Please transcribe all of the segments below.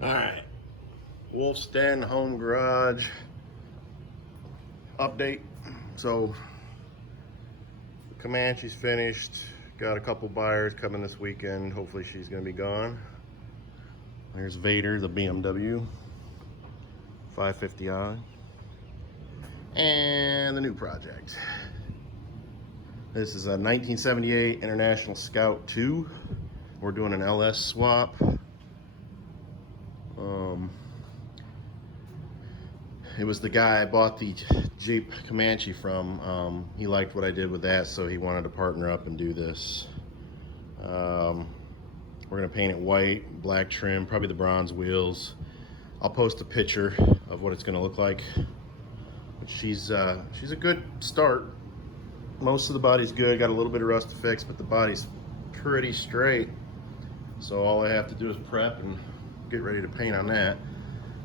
All right, Wolf's Den home garage update. So Comanche's finished. Got a couple buyers coming this weekend. Hopefully she's gonna be gone. There's Vader, the BMW 550i. And the new project. This is a 1978 International Scout 2. We're doing an LS swap. It was the guy I bought the Jeep Comanche from. He liked what I did with that, so he wanted to partner up and do this. We're gonna paint it white, black trim, probably the bronze wheels. I'll post a picture of what it's gonna look like. But she's a good start. Most of the body's good. Got a little bit of rust to fix, but the body's pretty straight. So all I have to do is prep and get ready to paint on that.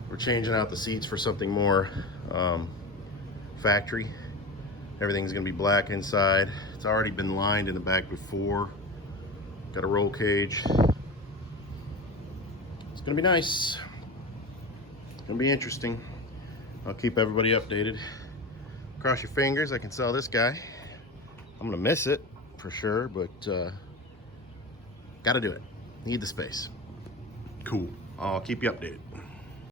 We're changing out the seats for something more factory. Everything's gonna be black inside. It's already been lined in the back before. Got a roll cage. It's gonna be nice. It's gonna be interesting. I'll keep everybody updated. Cross your fingers, I can sell this guy. I'm gonna miss it for sure, but gotta do it. Need the space. Cool. I'll keep you updated.